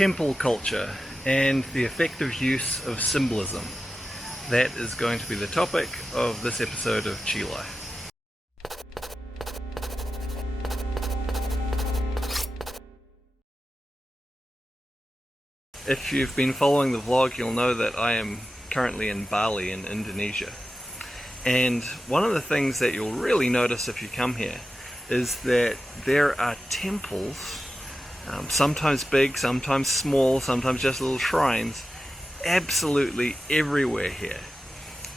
temple culture and the effective use of symbolism. That is going to be the topic of this episode of Chi Life. If you've been following the vlog, you'll know that I am currently in Bali in Indonesia. And one of the things that you'll really notice if you come here is that there are temples, sometimes big, sometimes small, sometimes just little shrines, absolutely everywhere here.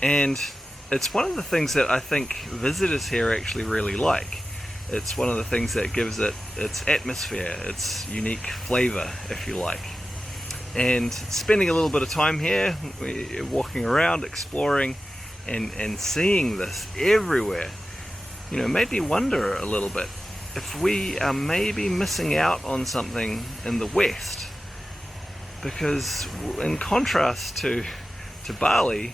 And it's one of the things that I think visitors here actually really like. It's one of the things that gives it its atmosphere, its unique flavor, if you like. And spending a little bit of time here, walking around, exploring, and seeing this everywhere, made me wonder a little bit if we are maybe missing out on something in the West. Because in contrast to Bali,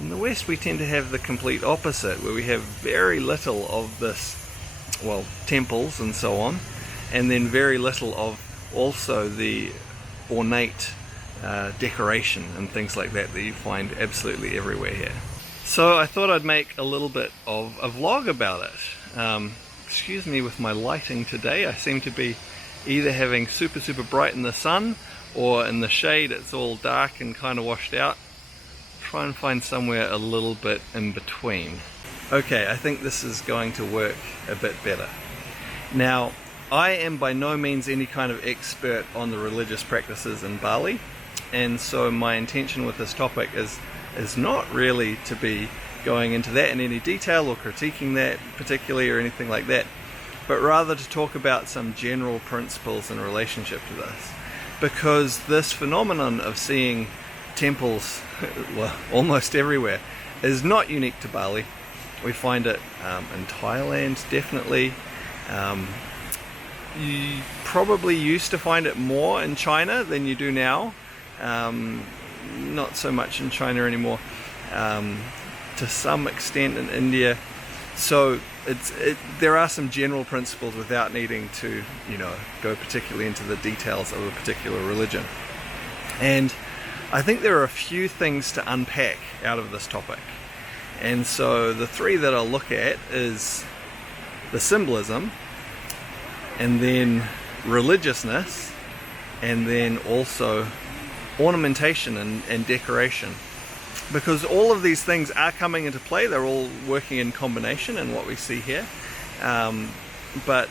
in the West we tend to have the complete opposite, where we have very little of this, well, temples and so on, and then very little of also the ornate decoration and things like that you find absolutely everywhere here. So I thought I'd make a little bit of a vlog about it. Excuse me with my lighting today. I seem to be either having super bright in the sun, or in the shade it's all dark and kind of washed out. Try and find somewhere a little bit in between. Okay, I think this is going to work a bit better. Now, I am by no means any kind of expert on the religious practices in Bali, and so my intention with this topic is not really to be going into that in any detail or critiquing that particularly or anything like that, but rather to talk about some general principles in relationship to this. Because this phenomenon of seeing temples well, almost everywhere is not unique to Bali. We find it in Thailand, definitely. You probably used to find it more in China than you do now. Not so much in China anymore. To some extent in India. So there are some general principles without needing to go particularly into the details of a particular religion. And I think there are a few things to unpack out of this topic. And so the three that I'll look at is the symbolism, and then religiousness, and then also ornamentation and decoration. Because all of these things are coming into play, they're all working in combination in what we see here, but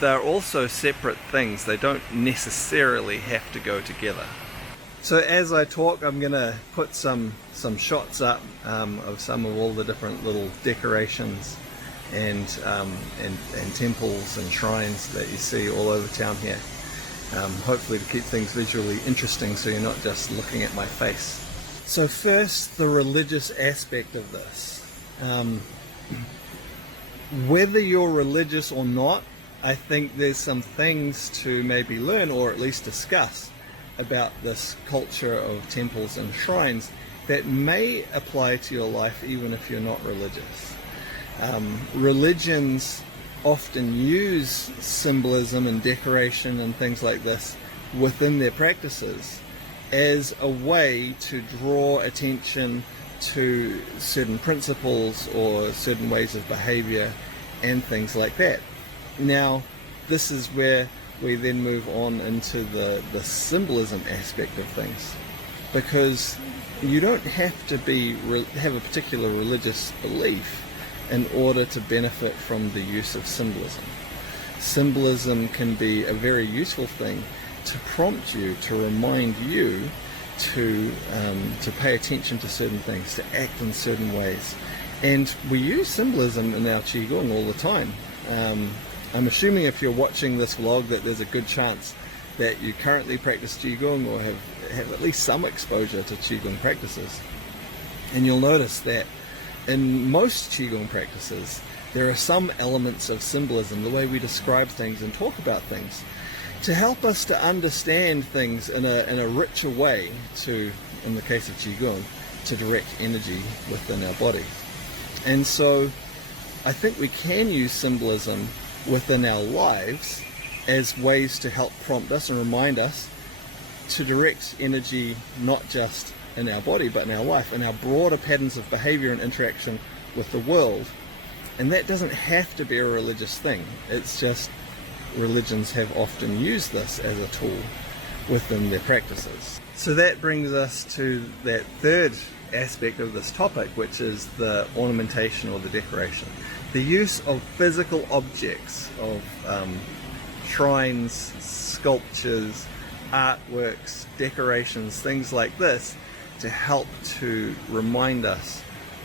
they're also separate things. They don't necessarily have to go together. So as I talk, I'm going to put some shots up of some of all the different little decorations and temples and shrines that you see all over town here. Hopefully to keep things visually interesting, so you're not just looking at my face. So first, the religious aspect of this. Whether you're religious or not, I think there's some things to maybe learn, or at least discuss, about this culture of temples and shrines that may apply to your life even if you're not religious. Religions often use symbolism and decoration and things like this within their practices as a way to draw attention to certain principles or certain ways of behavior and things like that. Now, this is where we then move on into the symbolism aspect of things, because you don't have to have a particular religious belief in order to benefit from the use of symbolism. Symbolism can be a very useful thing to prompt you, to remind you to pay attention to certain things, to act in certain ways. And we use symbolism in our Qigong all the time. I'm assuming if you're watching this vlog that there's a good chance that you currently practice Qigong or have at least some exposure to Qigong practices. And you'll notice that in most Qigong practices there are some elements of symbolism, the way we describe things and talk about things, to help us to understand things in a richer way, to, in the case of Qigong, to direct energy within our body. And so I think we can use symbolism within our lives as ways to help prompt us and remind us to direct energy not just in our body but in our life, in our broader patterns of behavior and interaction with the world. And that doesn't have to be a religious thing. It's just religions have often used this as a tool within their practices. So that brings us to that third aspect of this topic, which is the ornamentation or the decoration. The use of physical objects, of shrines, sculptures, artworks, decorations, things like this, to help to remind us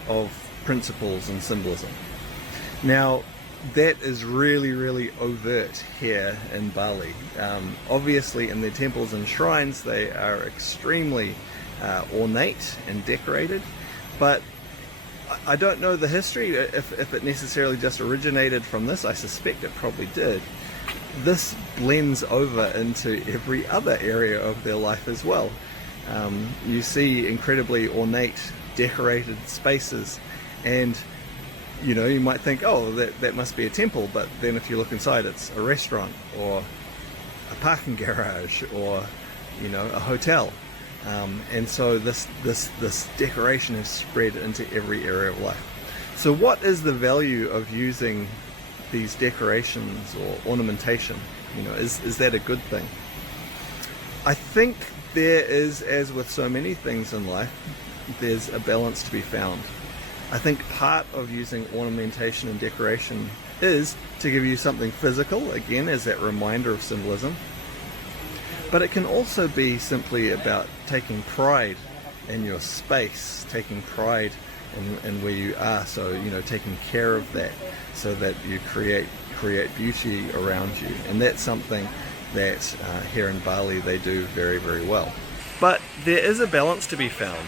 of principles and symbolism. Now, that is really, really overt here in Bali. Obviously, in their temples and shrines, they are extremely ornate and decorated, but I don't know the history, if it necessarily just originated from this. I suspect it probably did. This blends over into every other area of their life as well. You see incredibly ornate, decorated spaces, and you know, you might think, oh, that must be a temple, but then if you look inside, it's a restaurant or a parking garage or, you know, a hotel. And so this decoration is spread into every area of life. So what is the value of using these decorations or ornamentation? You know, is that a good thing? I think there is, as with so many things in life, there's a balance to be found. I think part of using ornamentation and decoration is to give you something physical, again, as that reminder of symbolism. But it can also be simply about taking pride in your space, taking pride in where you are, so, you know, taking care of that so that you create beauty around you. And that's something that here in Bali they do very, very well. But there is a balance to be found.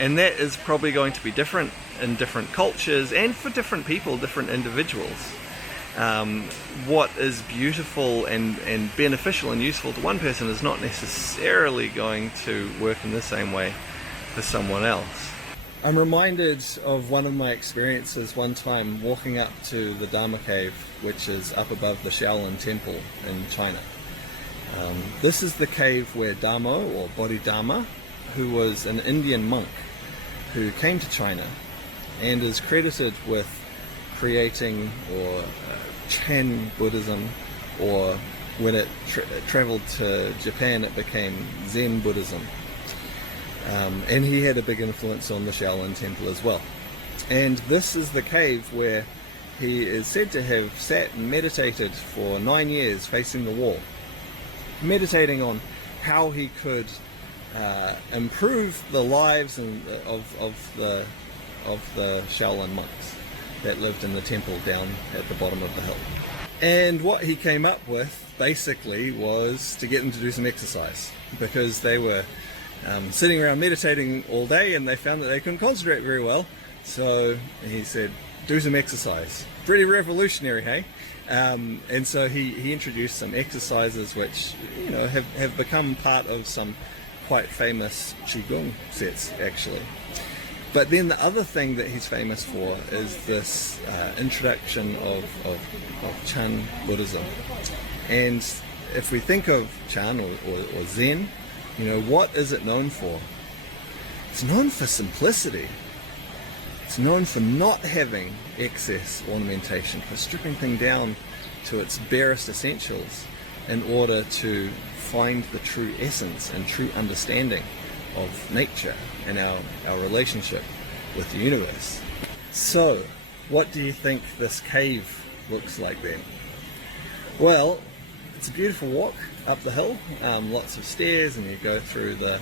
And that is probably going to be different in different cultures and for different people, different individuals. What is beautiful and beneficial and useful to one person is not necessarily going to work in the same way for someone else. I'm reminded of one of my experiences one time walking up to the Dharma cave, which is up above the Shaolin temple in China. This is the cave where Dharma, or Bodhidharma, who was an Indian monk who came to China and is credited with creating or Chan Buddhism, or when it traveled to Japan it became Zen Buddhism. And he had a big influence on the Shaolin temple as well. And this is the cave where he is said to have sat and meditated for 9 years facing the wall, meditating on how he could improve the lives of the Shaolin monks that lived in the temple down at the bottom of the hill. And what he came up with basically was to get them to do some exercise, because they were sitting around meditating all day and they found that they couldn't concentrate very well. So he said, do some exercise. Pretty revolutionary, hey? And so he introduced some exercises which, you know, have become part of some quite famous Qigong sets, actually. But then the other thing that he's famous for is this introduction of Chan Buddhism. And if we think of Chan or Zen, you know, what is it known for? It's known for simplicity. It's known for not having excess ornamentation, for stripping things down to its barest essentials in order to find the true essence and true understanding of nature and our relationship with the universe. So, what do you think this cave looks like then? Well, it's a beautiful walk up the hill, lots of stairs, and you go through the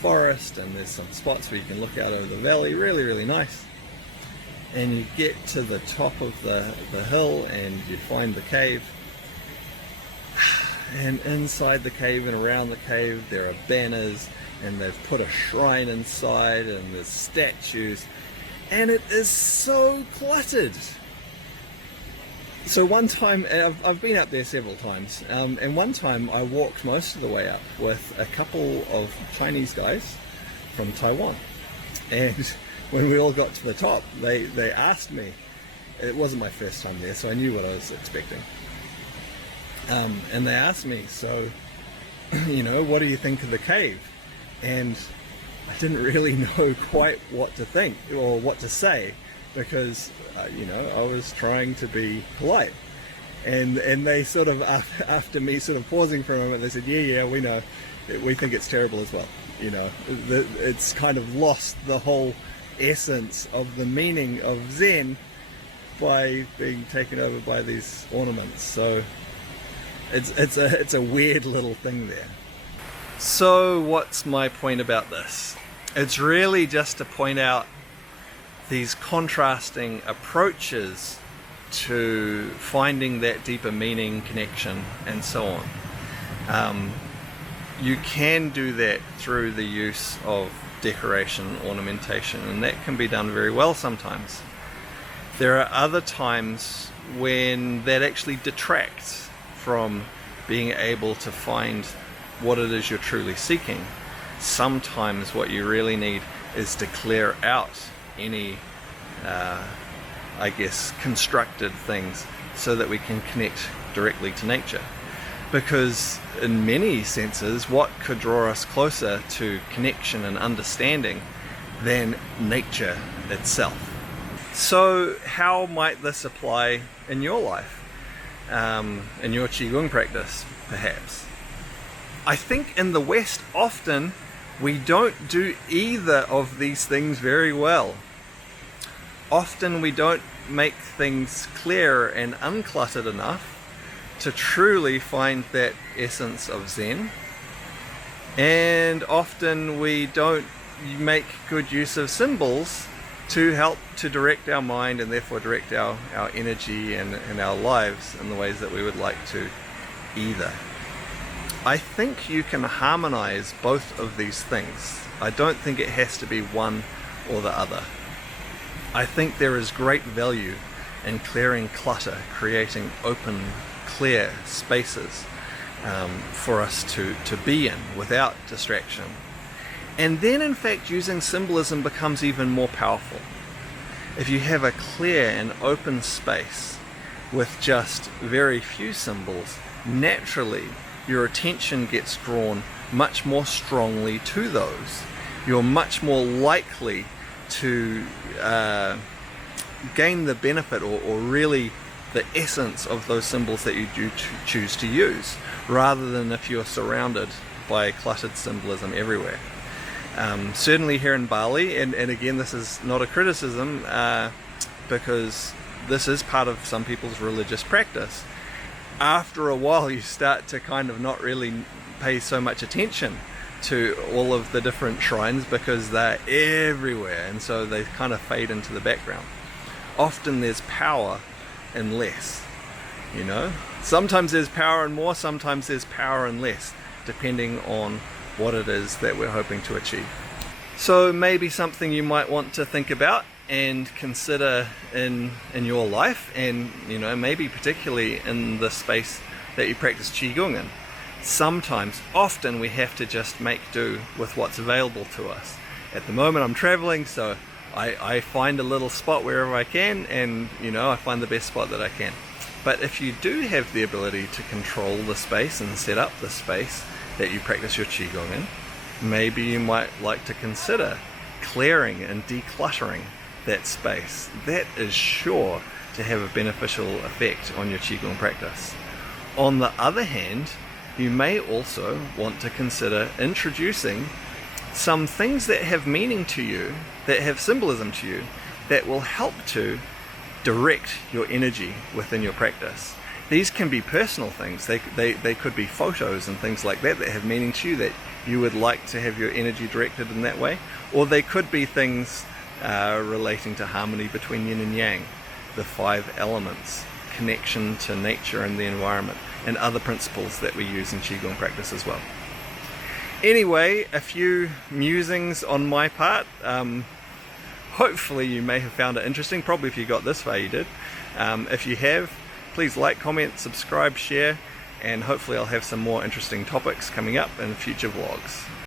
forest, and there's some spots where you can look out over the valley, really, really nice. And you get to the top of the hill and you find the cave. And inside the cave and around the cave there are banners, and they've put a shrine inside, and there's statues, and it is so cluttered. So one time, I've been up there several times, and one time I walked most of the way up with a couple of Chinese guys from Taiwan, and when we all got to the top, they asked me. It wasn't my first time there, so I knew what I was expecting. And they asked me, so you know, what do you think of the cave? And I didn't really know quite what to think or what to say, because you know, I was trying to be polite, and they sort of, after me sort of pausing for a moment, they said, yeah, we know, we think it's terrible as well. You know, it's kind of lost the whole essence of the meaning of Zen by being taken over by these ornaments. So it's a weird little thing there. So what's my point about this? It's really just to point out these contrasting approaches to finding that deeper meaning, connection, and so on. You can do that through the use of decoration, ornamentation, and that can be done very well sometimes. There are other times when that actually detracts from being able to find what it is you're truly seeking. Sometimes what you really need is to clear out any, I guess, constructed things so that we can connect directly to nature. Because in many senses, what could draw us closer to connection and understanding than nature itself? So how might this apply in your life, in your Qigong practice, perhaps? I think in the West often we don't do either of these things very well. Often we don't make things clear and uncluttered enough to truly find that essence of Zen, and often we don't make good use of symbols to help to direct our mind and therefore direct our energy and our lives in the ways that we would like to either. I think you can harmonize both of these things. I don't think it has to be one or the other. I think there is great value in clearing clutter, creating open, clear spaces for us to be in without distraction. And then in fact using symbolism becomes even more powerful. If you have a clear and open space with just very few symbols, naturally your attention gets drawn much more strongly to those. You're much more likely to gain the benefit or really the essence of those symbols that you do choose to use, rather than if you're surrounded by cluttered symbolism everywhere. Certainly here in Bali, and again this is not a criticism, because this is part of some people's religious practice. After a while you start to kind of not really pay so much attention to all of the different shrines because they're everywhere, and so they kind of fade into the background. Often there's power in less, you know. Sometimes there's power in more, sometimes there's power in less, depending on what it is that we're hoping to achieve. So maybe something you might want to think about and consider in your life, and you know, maybe particularly in the space that you practice Qigong in. Sometimes, often we have to just make do with what's available to us. At the moment I'm traveling, so I find a little spot wherever I can, and you know, I find the best spot that I can. But if you do have the ability to control the space and set up the space that you practice your Qigong in, maybe you might like to consider clearing and decluttering that space. That is sure to have a beneficial effect on your Qigong practice. On the other hand, you may also want to consider introducing some things that have meaning to you, that have symbolism to you, that will help to direct your energy within your practice. These can be personal things. They could be photos and things like that that have meaning to you, that you would like to have your energy directed in that way. Or they could be things relating to harmony between yin and yang, the 5 elements, connection to nature and the environment, and other principles that we use in Qigong practice as well. Anyway, a few musings on my part. Hopefully you may have found it interesting. Probably if you got this far you did. If you have, please like, comment, subscribe, share, and hopefully I'll have some more interesting topics coming up in future vlogs.